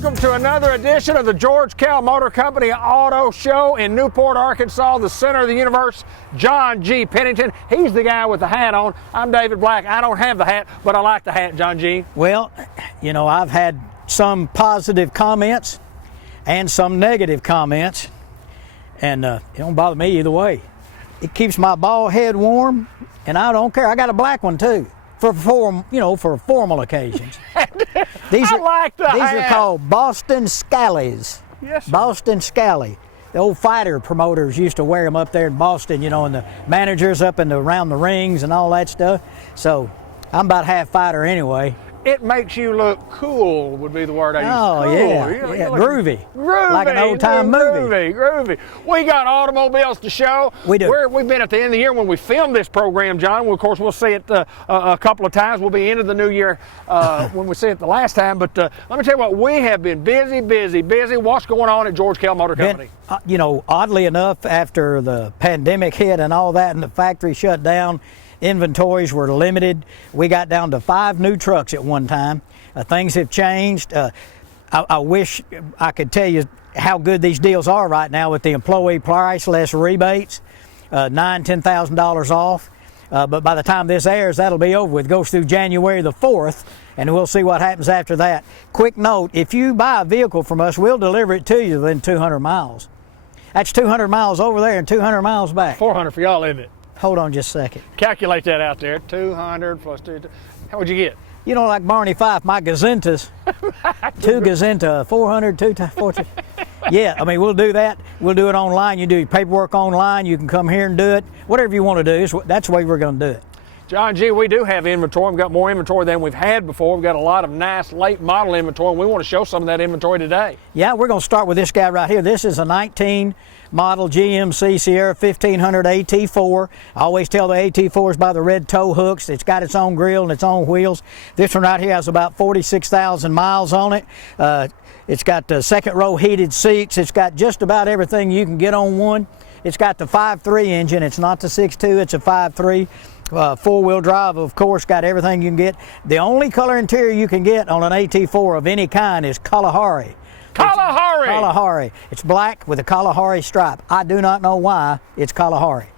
Welcome to another edition of the George Kell Motor Company Auto Show in Newport, Arkansas, the center of the universe. John G. Pennington, he's the guy with the hat on. I'm David Black. I don't have the hat, but I like the hat, John G. Well, you know, I've had some positive comments and some negative comments, and it don't bother me either way. It keeps my bald head warm, and I don't care. I got a black one too. For formal occasions. These are called Boston Scallies. Yes, sir. Boston Scally. The old fighter promoters used to wear them up there in Boston, you know, and the managers up and around the rings and all that stuff. So I'm about half fighter anyway. It makes you look cool, would be the word I use. Oh, cool. yeah. Groovy. Like an old-time movie. Groovy. We got automobiles to show. We do. We've been at the end of the year when we filmed this program, John. Well, of course, we'll see it a couple of times. We'll be into the new year when we see it the last time. But let me tell you what, we have been busy. What's going on at George Kell Motor Company? Oddly enough, after the pandemic hit and all that and the factory shut down, inventories were limited. We got down to 5 new trucks at one time. Things have changed. I wish I could tell you how good these deals are right now with the employee price, less rebates, $10,000 off. But by the time this airs, that'll be over with. It goes through January the 4th, and we'll see what happens after that. Quick note, if you buy a vehicle from us, we'll deliver it to you within 200 miles. That's 200 miles over there and 200 miles back. 400 for y'all, isn't it? Hold on just a second. Calculate that out there. 200 plus 2. How would you get? You know, like Barney Fife, my Gazentas, 2 Gazenta, 400, 2 times 40. Yeah, I mean, we'll do that. We'll do it online. You do your paperwork online. You can come here and do it. Whatever you want to do, that's the way we're going to do it. John G., we do have inventory. We've got more inventory than we've had before. We've got a lot of nice late model inventory, and we want to show some of that inventory today. Yeah, we're going to start with this guy right here. This is a 19 model GMC Sierra 1500 AT4. I always tell the AT4s by the red tow hooks. It's got its own grill and its own wheels. This one right here has about 46,000 miles on it. It's got the second row heated seats. It's got just about everything you can get on one. It's got the 5.3 engine. It's not the 6.2, it's a 5.3. Four-wheel drive, of course, got everything you can get. The only color interior you can get on an AT4 of any kind is Kalahari. Kalahari. It's black with a Kalahari stripe. I do not know why it's Kalahari.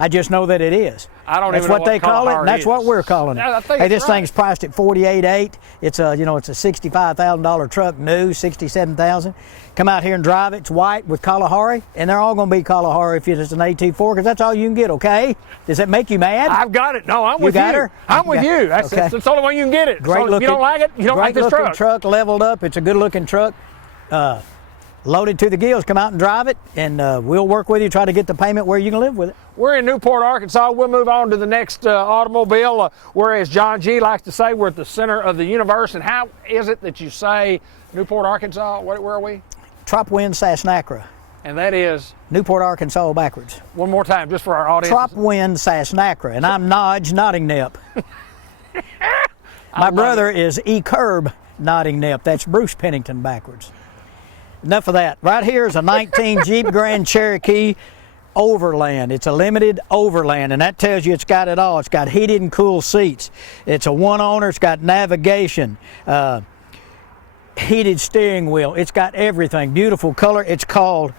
I just know that it is. I don't That's even know what they call it, and that's what we're calling it. I think hey, this right. thing's priced at $48,800. It's a $65,000 truck, new, $67,000. Come out here and drive it. It's white with Kalahari, and they're all going to be Kalahari if it's an AT4, because that's all you can get. Okay? Does that make you mad? I've got it. No, I'm with you. You got her? I'm with you. That's the only way you can get it. Great looking. If you don't like it, you don't like this truck. Great looking truck, leveled up. It's a good looking truck. Loaded to the gills. Come out and drive it, and we'll work with you, try to get the payment where you can live with it. We're in Newport, Arkansas. We'll move on to the next automobile, whereas John G. likes to say we're at the center of the universe. And how is it that you say Newport, Arkansas? Where are we? Tropwin Sassnacra. And that is? Newport, Arkansas backwards. One more time, just for our audience. Tropwin Sassnacra, and I'm Nodge Nottingnip. My brother is E. Curb Nottingnip. That's Bruce Pennington backwards. Enough of that. Right here is a 19 Jeep Grand Cherokee Overland. It's a limited Overland, and that tells you it's got it all. It's got heated and cool seats. It's a one owner. It's got navigation, heated steering wheel. It's got everything. Beautiful color. It's called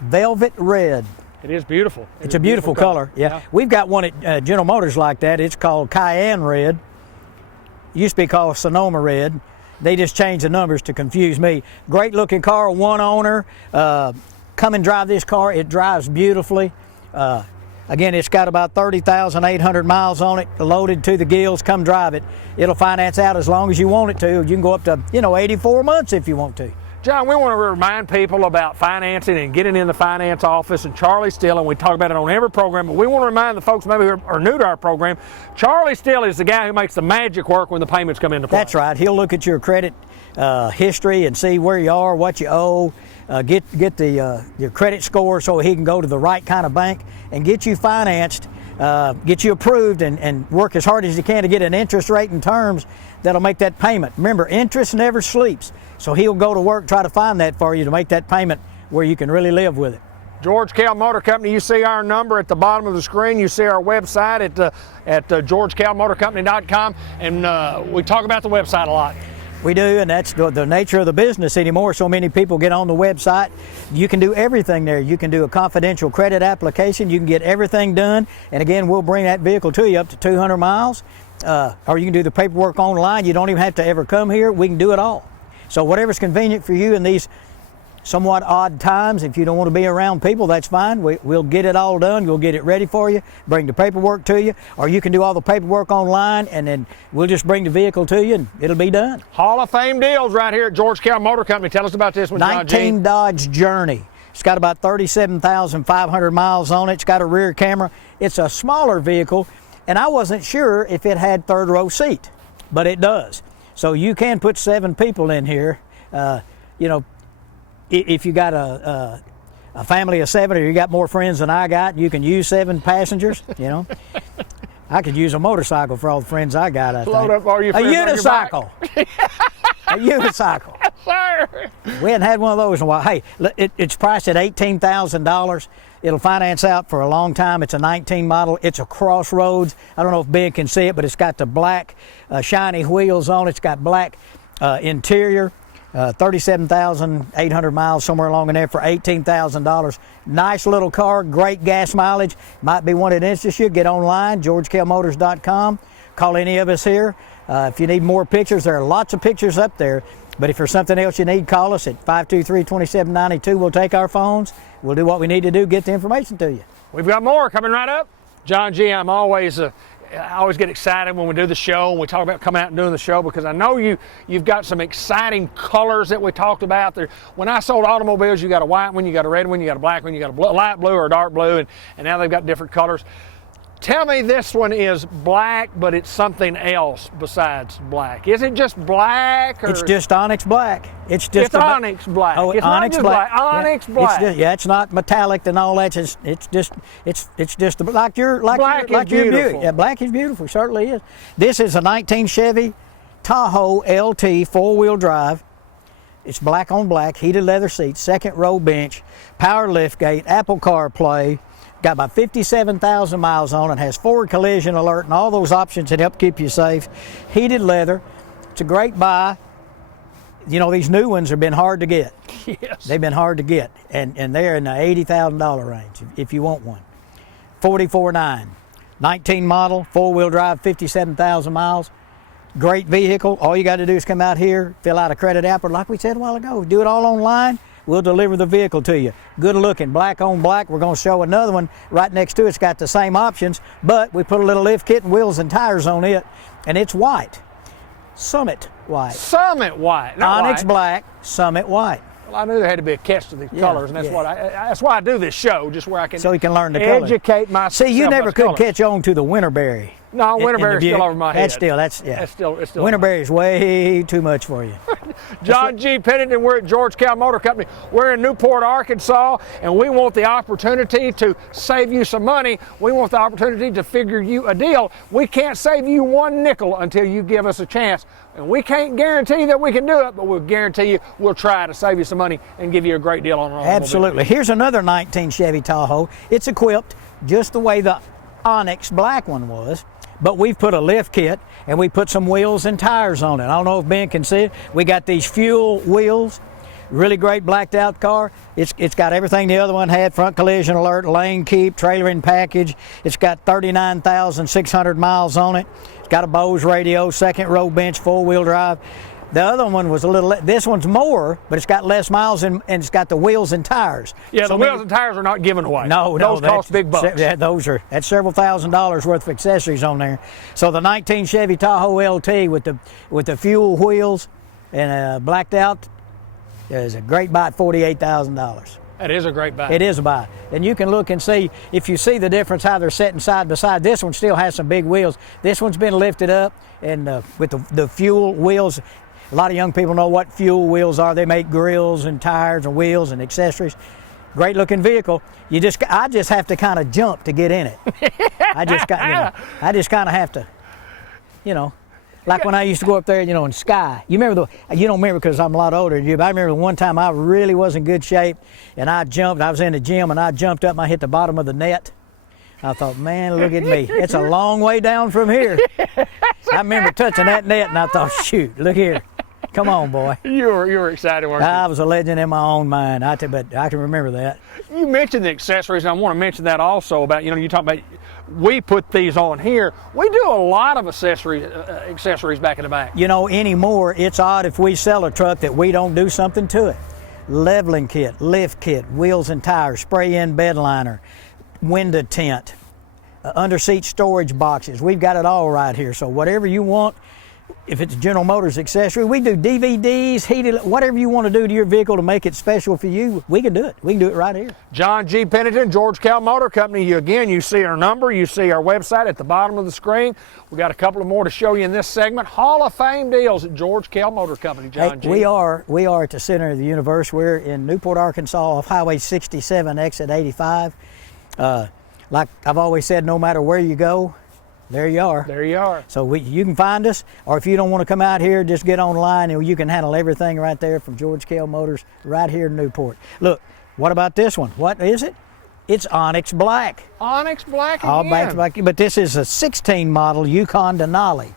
Velvet Red. It is beautiful. It's a beautiful color. Yeah. We've got one at General Motors like that. It's called Cayenne Red. It used to be called Sonoma Red. They just changed the numbers to confuse me. Great looking car, one owner. Come and drive this car. It drives beautifully. Again, it's got about 30,800 miles on it, loaded to the gills. Come drive it. It'll finance out as long as you want it to. You can go up to, 84 months if you want to. John, we want to remind people about financing and getting in the finance office, and Charlie Still, and we talk about it on every program, but we want to remind the folks maybe who are new to our program, Charlie Still is the guy who makes the magic work when the payments come into play. That's right. He'll look at your credit history and see where you are, what you owe, get your credit score so he can go to the right kind of bank and get you financed, get you approved, and work as hard as you can to get an interest rate and terms that'll make that payment. Remember, interest never sleeps. So he'll go to work, try to find that for you to make that payment where you can really live with it. George Kell Motor Company, you see our number at the bottom of the screen. You see our website at GeorgeKellMotorCompany.com, and we talk about the website a lot. We do, and that's the nature of the business anymore. So many people get on the website. You can do everything there. You can do a confidential credit application. You can get everything done. And again, we'll bring that vehicle to you up to 200 miles. Or you can do the paperwork online. You don't even have to ever come here. We can do it all. So whatever's convenient for you in these somewhat odd times, if you don't want to be around people, that's fine. We'll get it all done. We'll get it ready for you, bring the paperwork to you, or you can do all the paperwork online, and then we'll just bring the vehicle to you and it'll be done. Hall of Fame deals right here at George Kell Motor Company. Tell us about this one, John G. 19 Dodge Journey. It's got about 37,500 miles on it. It's got a rear camera. It's a smaller vehicle, and I wasn't sure if it had third row seat, but it does. So you can put 7 people in here. You know, if you got a family of 7, or you got more friends than I got, you can use 7 passengers. You know, I could use a motorcycle for all the friends I got. I think. Load up all your A friends on your unicycle. A unicycle. Sir. We hadn't had one of those in a while. Hey, it's priced at $18,000. It'll finance out for a long time. It's a 19 model. It's a Crossroads. I don't know if Ben can see it, but it's got the black shiny wheels on it. It's got black interior. 37,800 miles, somewhere along in there, for $18,000. Nice little car, great gas mileage. Might be one that interests you. Get online, georgekellmotors.com. Call any of us here. If you need more pictures, there are lots of pictures up there. But if there's something else you need, call us at 523-2792. We'll take our phones. We'll do what we need to do, get the information to you. We've got more coming right up. John G., I always get excited when we do the show and we talk about coming out and doing the show, because I know you've got some exciting colors that we talked about there. When I sold automobiles, you got a white one, you got a red one, you got a black one, you got a light blue or a dark blue, and now they've got different colors. Tell me this one is black, but it's something else besides black. Is it just black? Or? It's just onyx black. It's onyx black. Oh, it's onyx not just black. Onyx black. It's not metallic and all that. It's just like your beautiful. Yeah, black is beautiful. Certainly is. This is a 19 Chevy Tahoe LT 4-wheel drive. It's black on black, heated leather seats, second row bench, power liftgate, Apple CarPlay. Got about 57,000 miles on it, has forward collision alert and all those options that help keep you safe. Heated leather. It's a great buy. You know, these new ones have been hard to get. Yes. They've been hard to get, and they're in the $80,000 range if you want one. 44.9. 19 model, 4-wheel drive, 57,000 miles. Great vehicle. All you got to do is come out here, fill out a credit app, or like we said a while ago, do it all online. We'll deliver the vehicle to you. Good looking, black on black. We're going to show another one right next to it. It's got the same options, but we put a little lift kit and wheels and tires on it, and it's white. Summit white. Summit white. Not Onyx white. Black, Summit white. Well, I knew there had to be a catch to these colors, and that's why I do this show, just where I can so you can learn the color. Educate myself. See, you never could colors. catch on to the Winterberry. No, Winterberry's still over my head. It's still. Winterberry Winterberry's way too much for you. John G. Pennington, we're at George Kell Motor Company. We're in Newport, Arkansas, and we want the opportunity to save you some money. We want the opportunity to figure you a deal. We can't save you one nickel until you give us a chance. And we can't guarantee that we can do it, but we'll guarantee you we'll try to save you some money and give you a great deal on our automobile. Absolutely. Here's another 19 Chevy Tahoe. It's equipped just the way the Onyx Black one was, but we've put a lift kit and we put some wheels and tires on it. I don't know if Ben can see it. We got these fuel wheels. Really great blacked out car. It's got everything the other one had: front collision alert, lane keep, trailering package. It's got 39,600 miles on it. It's got a Bose radio, second row bench, 4-wheel drive. The other one was a little, this one's more, but it's got less miles and it's got the wheels and tires. Yeah, so the wheels and tires are not given away. No, those cost big bucks. That's several $1,000s worth of accessories on there. So the 19 Chevy Tahoe LT with the fuel wheels and blacked out is a great buy at $48,000. That is a great buy. It is a buy. And you can look and see, if you see the difference how they're sitting side by side. This one still has some big wheels. This one's been lifted up, and with the fuel wheels. A lot of young people know what fuel wheels are. They make grills and tires and wheels and accessories. Great looking vehicle. I just have to kind of jump to get in it. I just kind of have to, like when I used to go up there, in Sky. You don't remember because I'm a lot older than you, but I remember one time I really was in good shape, and I was in the gym, and I jumped up and I hit the bottom of the net. I thought, man, look at me. It's a long way down from here. I remember touching that net, and I thought, shoot, look here. Come on, boy. You were excited, weren't you? I was a legend in my own mind. But I can remember that. You mentioned the accessories, and I want to mention that also about, you talk about, we put these on here. We do a lot of accessories back in the back. Anymore, it's odd if we sell a truck that we don't do something to it. Leveling kit, lift kit, wheels and tires, spray-in bed liner, window tint, under-seat storage boxes. We've got it all right here. So whatever you want, if it's General Motors accessory, we do DVDs, heated, whatever you want to do to your vehicle to make it special for you, we can do it. We can do it right here. John G. Pennington, George Kell Motor Company. You see our number, you see our website at the bottom of the screen. We got a couple of more to show you in this segment. Hall of Fame deals at George Kell Motor Company, John G. We are at the center of the universe. We're in Newport, Arkansas, off Highway 67, exit 85. Like I've always said, no matter where you go, there you are. There you are. So you can find us, or if you don't want to come out here, just get online and you can handle everything right there from George Kell Motors right here in Newport. Look, what about this one? What is it? It's Onyx Black. Onyx Black again. All black, but this is a 16 model Yukon Denali.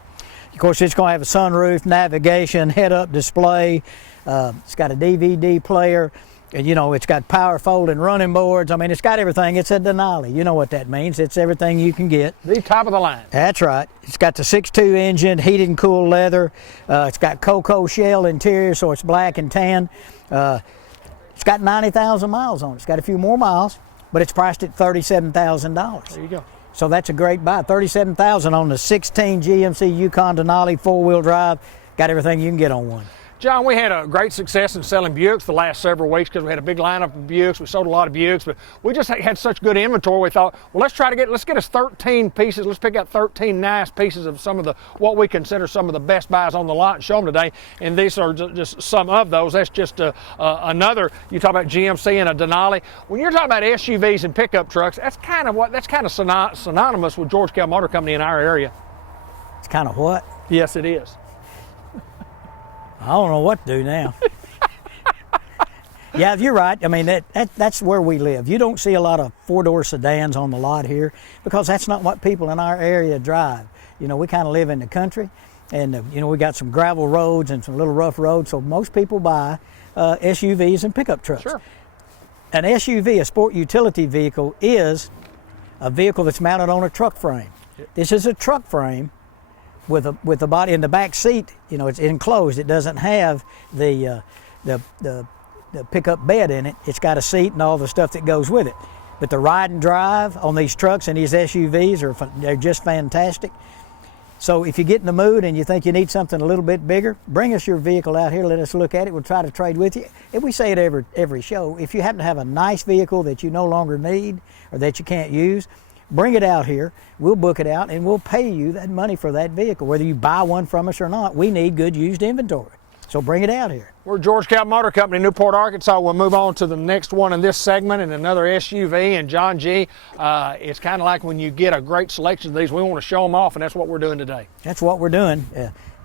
Of course, it's going to have a sunroof, navigation, head-up display. It's got a DVD player. And, it's got power folding running boards. I mean, it's got everything. It's a Denali. You know what that means. It's everything you can get. The top of the line. That's right. It's got the 6.2 engine, heated and cooled leather. It's got cocoa shell interior, so it's black and tan. It's got 90,000 miles on it. It's got a few more miles, but it's priced at $37,000. There you go. So that's a great buy. $37,000 on the 16 GMC Yukon Denali 4-wheel drive. Got everything you can get on one. John, we had a great success in selling Buicks the last several weeks because we had a big lineup of Buicks. We sold a lot of Buicks, but we just had such good inventory. We thought, well, let's get us 13 pieces. Let's pick out 13 nice pieces of some of what we consider some of the best buys on the lot and show them today. And these are just some of those. That's just another. You talk about GMC and a Denali. When you're talking about SUVs and pickup trucks, that's kind of synonymous with George Kell Motor Company in our area. It's kind of what? Yes, it is. I don't know what to do now. Yeah, you're right. I mean, that's where we live. You don't see a lot of four-door sedans on the lot here because that's not what people in our area drive. We kind of live in the country, and we got some gravel roads and some little rough roads, so most people buy SUVs and pickup trucks. Sure. An SUV, a sport utility vehicle, is a vehicle that's mounted on a truck frame. This is a truck frame with the body in the back seat. It's enclosed. It doesn't have the pickup bed in it. It's got a seat and all the stuff that goes with it. But the ride and drive on these trucks and these SUVs they're just fantastic. So if you get in the mood and you think you need something a little bit bigger, bring us your vehicle out here. Let us look at it. We'll try to trade with you. And we say it every show. If you happen to have a nice vehicle that you no longer need or that you can't use, bring it out here, we'll book it out, and we'll pay you that money for that vehicle. Whether you buy one from us or not, we need good used inventory. So bring it out here. We're George Kell Motor Company, Newport, Arkansas. We'll move on to the next one in this segment and another SUV. And John G., it's kind of like when you get a great selection of these, we want to show them off, and that's what we're doing today. That's what we're doing.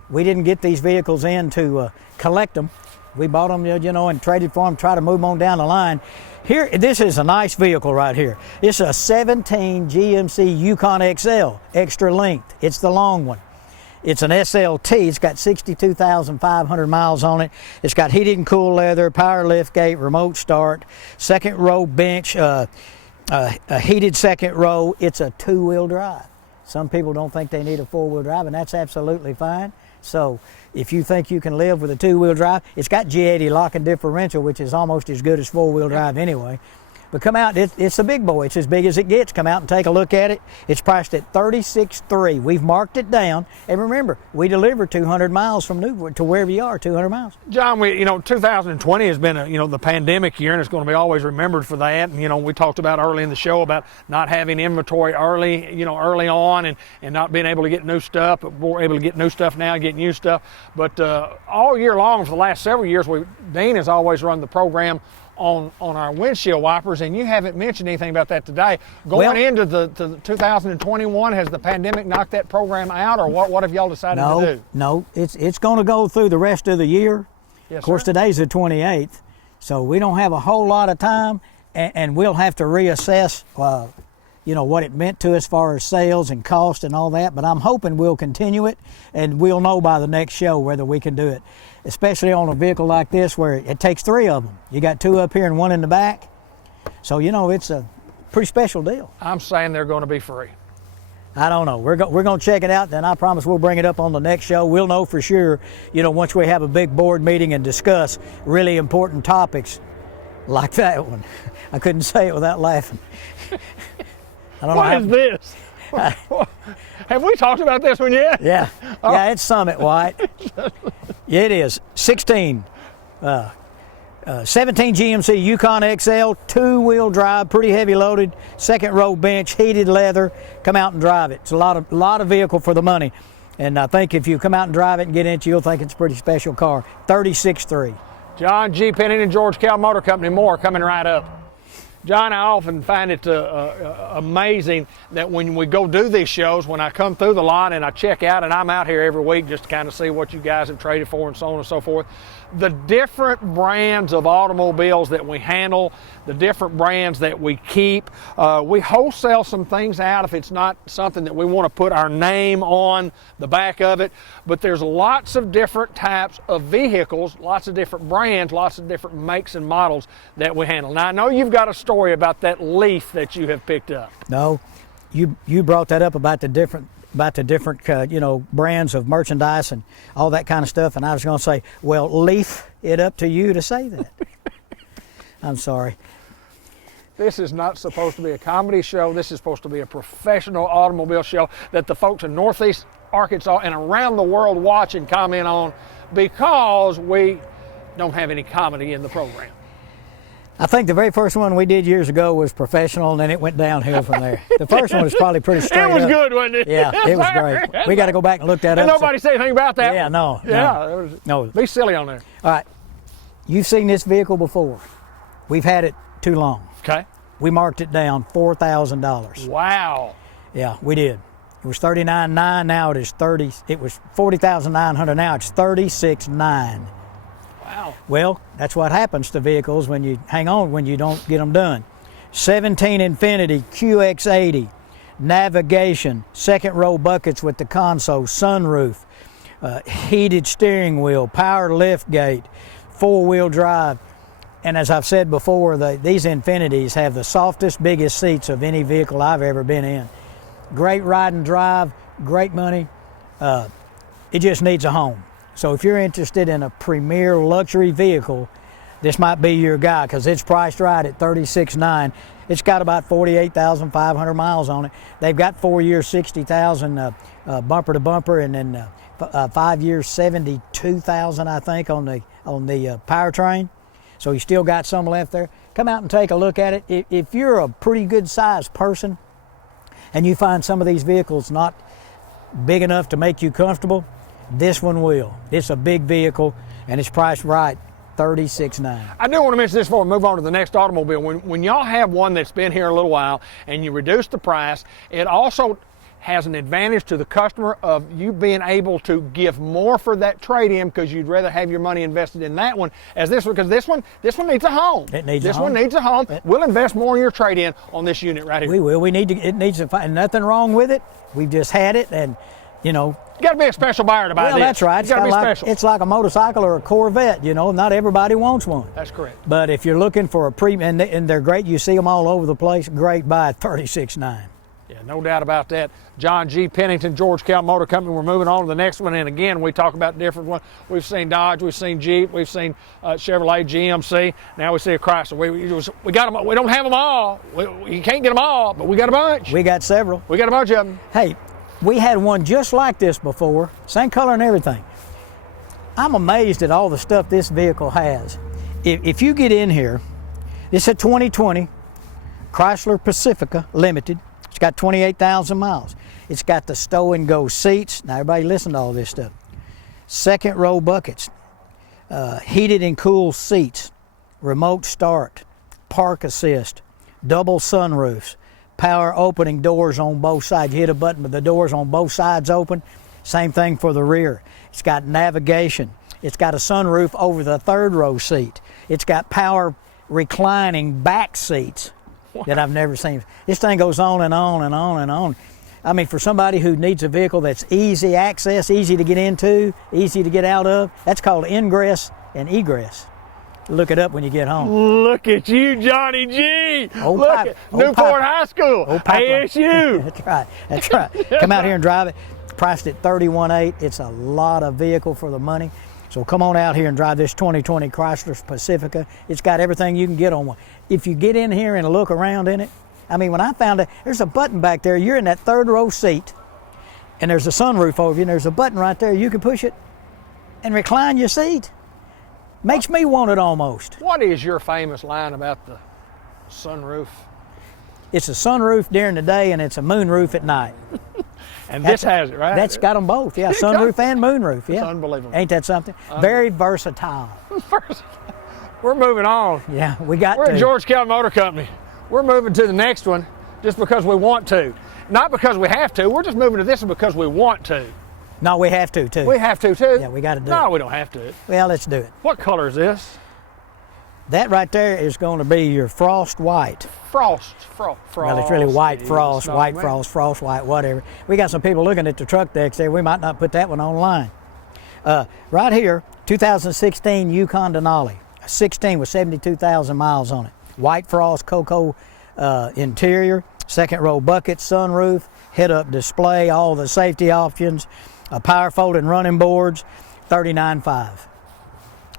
We didn't get these vehicles in to collect them. We bought them, and traded for them, try to move them on down the line. Here, this is a nice vehicle right here. It's a 17 GMC Yukon XL, extra length. It's the long one. It's an SLT. It's got 62,500 miles on it. It's got heated and cool leather, power lift gate, remote start, second row bench, a heated second row. It's a two-wheel drive. Some people don't think they need a four-wheel drive, and that's absolutely fine. So if you think you can live with a two-wheel drive, it's got G80 lock and differential, which is almost as good as four-wheel drive anyway. But come out, it's a big boy. It's as big as it gets. Come out and take a look at it. It's priced at $36,300. We've marked it down. And remember, we deliver 200 miles from Newport to wherever you are, 200 miles. John, 2020 has been the pandemic year, and it's going to be always remembered for that. And, we talked about early in the show about not having inventory early on and not being able to get new stuff. But we're able to get new stuff now, get new stuff. But all year long for the last several years, Dean has always run the program on our windshield wipers, and you haven't mentioned anything about that today. Going into the 2021, has the pandemic knocked that program out, or what have y'all decided to do? No, it's going to go through the rest of the year. Yes, of course, sir. Today's the 28th, so we don't have a whole lot of time, and we'll have to reassess, what it meant to us as far as sales and cost and all that, but I'm hoping we'll continue it, and we'll know by the next show whether we can do it, especially on a vehicle like this where it takes 3 of them. You got 2 up here and 1 in the back, so it's a pretty special deal. I'm saying they're going to be free. I don't know. We're going to check it out, then I promise we'll bring it up on the next show. We'll know for sure, once we have a big board meeting and discuss really important topics like that one. I couldn't say it without laughing. I don't know. What is this? Have we talked about this one yet? Yeah. Yeah, it's Summit White. Yeah, it is. 17 GMC Yukon XL, 2-wheel drive, pretty heavy loaded, 2nd row bench, heated leather. Come out and drive it. It's a lot of vehicle for the money. And I think if you come out and drive it and get into it, you'll think it's a pretty special car. 36.3. John G. Pennington, George Kell Motor Company, more coming right up. John, I often find it amazing that when we go do these shows, when I come through the lot and I check out, and I'm out here every week just to kind of see what you guys have traded for and so on and so forth, the different brands of automobiles that we handle, the different brands that we keep, we wholesale some things out if it's not something that we want to put our name on the back of it, but there's lots of different types of vehicles, lots of different brands, lots of different makes and models that we handle. Now I know you've got a story about that Leaf that you have picked up. No, you brought that up about the different brands of merchandise and all that kind of stuff, and I was going to say, well, leave it up to you to say that. I'm sorry. This is not supposed to be a comedy show. This is supposed to be a professional automobile show that the folks in Northeast Arkansas and around the world watch and comment on, because we don't have any comedy in the program. I think the very first one we did years ago was professional, and then it went downhill from there. The first one was probably pretty straight up. It was good, wasn't it? Yeah, it was great. We got to go back and look that up. And nobody said anything about that. Yeah, no. No. Be silly on there. All right. You've seen this vehicle before. We've had it too long. Okay. We marked it down $4,000. Wow. Yeah, we did. It was $39,900. Now it is It was $40,900. Now it's $36,900. Wow. Well, that's what happens to vehicles when you hang on, when you don't get them done. 17 Infiniti QX80, navigation, 2nd row buckets with the console, sunroof, heated steering wheel, power lift gate, 4-wheel drive. And as I've said before, these Infinitis have the softest, biggest seats of any vehicle I've ever been in. Great ride and drive, great money. It just needs a home. So if you're interested in a premier luxury vehicle, this might be your guy, because it's priced right at $36,900. It's got about 48,500 miles on it. They've got 4 years, 60,000 bumper to bumper, and then 5 years, 72,000 I think on the powertrain. So you still got some left there. Come out and take a look at it. If you're a pretty good sized person and you find some of these vehicles not big enough to make you comfortable, this one will. It's a big vehicle, and it's priced right, $36,900. I do want to mention this before we move on to the next automobile. When y'all have one that's been here a little while and you reduce the price, it also has an advantage to the customer of you being able to give more for that trade-in, because you'd rather have your money invested in that one as this one, because this one needs a home. It needs a home. This one needs a home. We'll invest more in your trade-in on this unit right here. We will. It needs to find nothing wrong with it. We've just had it, and you got to be a special buyer to buy this. Well, that's right. It's got to be special. It's like a motorcycle or a Corvette. Not everybody wants one. That's correct. But if you're looking for a premium, and they're great, you see them all over the place. Great buy, $36,900. Yeah, no doubt about that. John G. Pennington, George Kell Motor Company. We're moving on to the next one, and again, we talk about different ones. We've seen Dodge, we've seen Jeep, we've seen Chevrolet, GMC. Now we see a Chrysler. We got them. We don't have them all. You can't get them all, but we got a bunch. We got several. We got a bunch of them. Hey, we had one just like this before, same color and everything. I'm amazed at all the stuff this vehicle has. If you get in here, it's a 2020 Chrysler Pacifica Limited. It's got 28,000 miles. It's got the stow and go seats. Now everybody listen to all this stuff. 2nd row buckets, heated and cooled seats, remote start, park assist, double sunroofs, power opening doors on both sides. You hit a button, but the doors on both sides open. Same thing for the rear. It's got navigation. It's got a sunroof over the 3rd row seat. It's got power reclining back seats. that I've never seen. This thing goes on and on and on and on. I mean, for somebody who needs a vehicle that's easy access, easy to get into, easy to get out of, that's called ingress and egress. Look it up when you get home. Look at you, Johnny G. Look at Newport High School, ASU. That's right. That's right. Come out here and drive it. Priced at $31,800. It's a lot of vehicle for the money. So come on out here and drive this 2020 Chrysler Pacifica. It's got everything you can get on one. If you get in here and look around in it, I mean, when I found it, there's a button back there. You're in that third row seat, and there's a sunroof over you, and there's a button right there. You can push it and recline your seat. Makes me want it almost. What is your famous line about the sunroof? It's a sunroof during the day, and it's a moonroof at night. And this has it, right? That's got them both, yeah. Sunroof and moonroof, yeah. It's unbelievable. Ain't that something? Very versatile. We're moving on. Yeah, we're at George Kell Motor Company. We're moving to the next one just because we want to. Not because we have to. We're just moving to this one because we want to. No, we have to, too. We have to, too? Yeah, we got to do it. No, we don't have to. Well, let's do it. What color is this? That right there is going to be your frost white. Frost. Well, it's really white frost, frost white, whatever. We got some people looking at the truck decks there. We might not put that one online. Right here, 2016 Yukon Denali. 16 with 72,000 miles on it. White frost cocoa interior, second row bucket, sunroof, head-up display, all the safety options, power folding running boards, $39,500.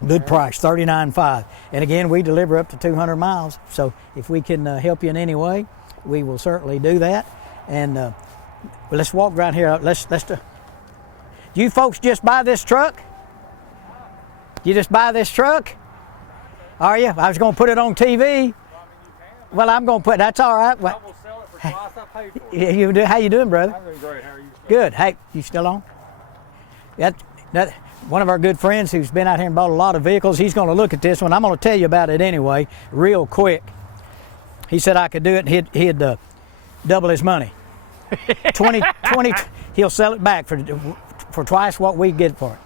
Good price, $39,500. And again, we deliver up to 200 miles. So if we can help you in any way, we will certainly do that. And let's walk right here. Let's do. You folks just buy this truck? You just buy this truck? Are you? I was going to put it on TV. Well, I'm going to put. That's all right. I will sell it for twice I paid for it. You do. How you doing, brother? I'm doing great. How are you? Good. Hey, you still on? That one of our good friends who's been out here and bought a lot of vehicles. He's going to look at this one. I'm going to tell you about it anyway, real quick. He said I could do it. And he'd double his money. 20. He'll sell it back for twice what we get for it.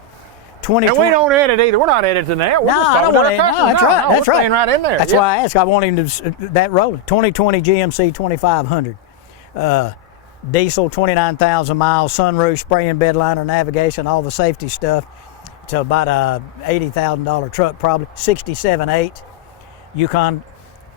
20. And we don't edit either. We're not editing that. We're just I don't want to. No, that's right. That's right. Right in there. That's why I asked. I want him to that rolling. 2020 GMC 2500, diesel, 29,000 miles, sunroof, spray and bed liner, navigation, all the safety stuff. It's about a $80,000 truck, probably 67.8 Yukon,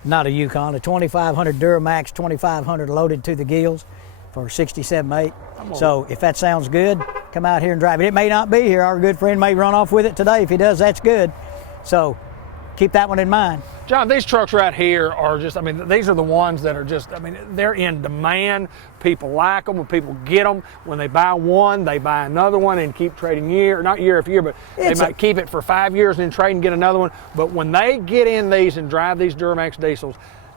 not a Yukon, a 2500 Duramax 2500 loaded to the gills for 67.8. So if that sounds good, come out here and drive it. It may not be here. Our good friend may run off with it today. If he does, that's good. So keep that one in mind. John, these trucks right here are just, I mean, these are the ones that are just, I mean, they're in demand. People like them. When people get them, when they buy one, they buy another one and keep trading not year after year, but they might keep it for 5 years and then trade and get another one. But when they get in these and drive these Duramax diesels,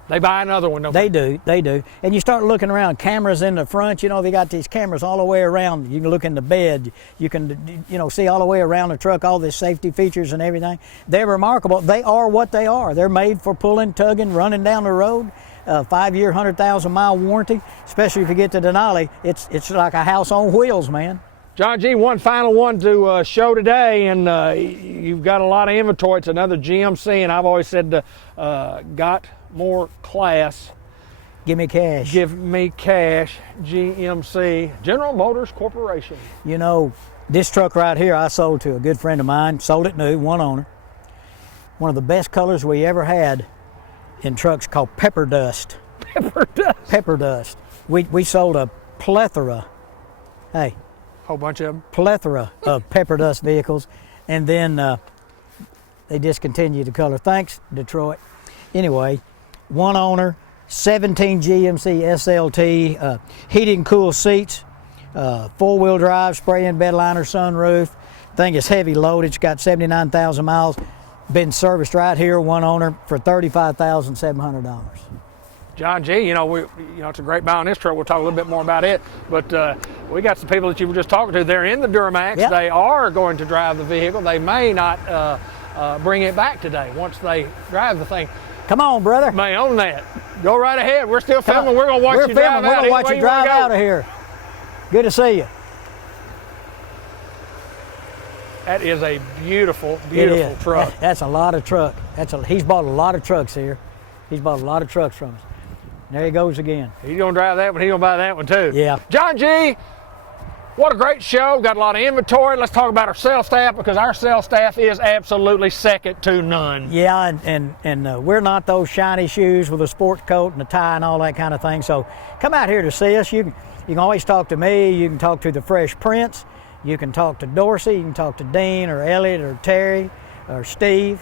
they buy another one, don't they? They do. And you start looking around, cameras in the front, you know, they got these cameras all the way around. You can look in the bed, you can, see all the way around the truck, all the safety features and everything. They're remarkable. They are what they are. They're made for pulling, tugging, running down the road. 5-year, 100,000-mile warranty, especially if you get to Denali. It's like a house on wheels, man. John G., one final one to show today, and you've got a lot of inventory. It's another GMC, and I've always said got more class. Give me cash. Give me cash, GMC, General Motors Corporation. You know, this truck right here I sold to a good friend of mine, sold it new, one owner. One of the best colors we ever had in trucks called pepper dust. Pepper dust? Pepper dust. We sold a plethora, whole bunch of them? Plethora of pepper dust vehicles, and then they discontinued the color. Thanks, Detroit. Anyway, one owner, 17 GMC SLT, heated and cooled seats, four-wheel drive, spray and bed liner, sunroof. Thing is heavy loaded. It's got 79,000 miles. Been serviced right here, one owner, for $35,700. John G., it's a great buy on this truck. We'll talk a little bit more about it. But we got some people that you were just talking to. They're in the Duramax. Yep. They are going to drive the vehicle. They may not bring it back today once they drive the thing. Come on, brother. May own that. Go right ahead. We're still filming. We're going to watch you drive out. We're going to watch you drive out of here. Good to see you. That is a beautiful, beautiful truck. That's a lot of truck. He's bought a lot of trucks here. He's bought a lot of trucks from us. There he goes again. He's going to drive that one. He's going to buy that one too. Yeah. John G., what a great show. Got a lot of inventory. Let's talk about our sales staff, because our sales staff is absolutely second to none. Yeah, and we're not those shiny shoes with a sports coat and a tie and all that kind of thing. So come out here to see us. You can always talk to me. You can talk to the Fresh Prince. You can talk to Dorsey. You can talk to Dean or Elliot or Terry or Steve.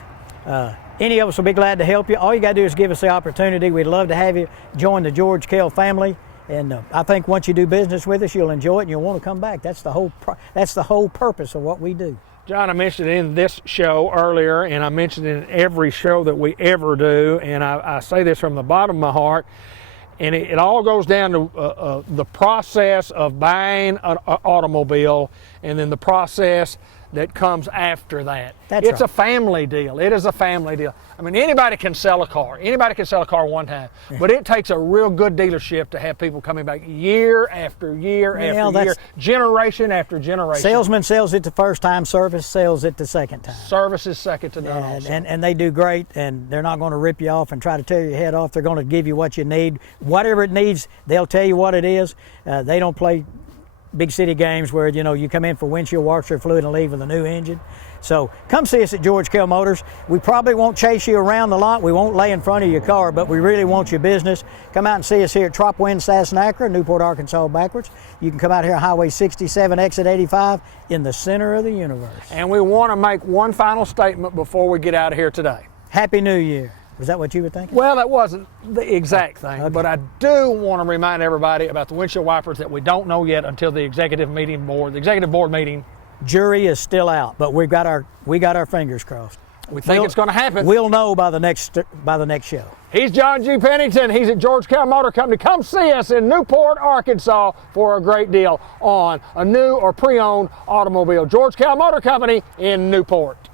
Any of us will be glad to help you. All you got to do is give us the opportunity. We'd love to have you join the George Kell family. And I think once you do business with us, you'll enjoy it and you'll want to come back. That's the whole purpose of what we do. John, I mentioned in this show earlier, and I mentioned in every show that we ever do, and I say this from the bottom of my heart, and it all goes down to the process of buying an automobile and then the process that comes after that. It's right. a family deal. It is a family deal. I mean, anybody can sell a car. Anybody can sell a car one time. But it takes a real good dealership to have people coming back year after year after year, generation after generation. Salesman sells it the first time, service sells it the second time. Service is second to none also. And they do great, and they're not going to rip you off and try to tear your head off. They're going to give you what you need. Whatever it needs, they'll tell you what it is. They don't play big city games where you come in for windshield washer fluid and leave with a new engine. So come see us at George Kell Motors. We probably won't chase you around the lot. We won't lay in front of your car, but we really want your business. Come out and see us here at Trop Wind Sassnacra, Newport, Arkansas backwards. You can come out here on Highway 67, exit 85, in the center of the universe. And we want to make one final statement before we get out of here today. Happy New Year. Was that what you were thinking? Well, that wasn't the exact thing, Okay. but I do want to remind everybody about the windshield wipers that we don't know yet until the executive board meeting. Jury is still out, but we got our fingers crossed. We think it's going to happen. We'll know by the next show. He's John G. Pennington. He's at George Kell Motor Company. Come see us in Newport, Arkansas for a great deal on a new or pre-owned automobile. George Kell Motor Company in Newport.